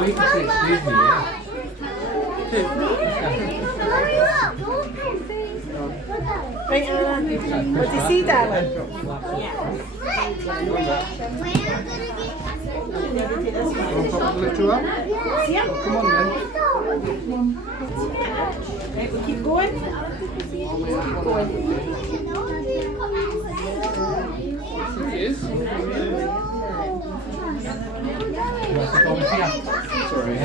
we can say excuse me, yeah. Right, Anna. What do you see, darling? Lift you up? See him? Come on then. Right, we'll keep going. Keep going. It is. Sorry.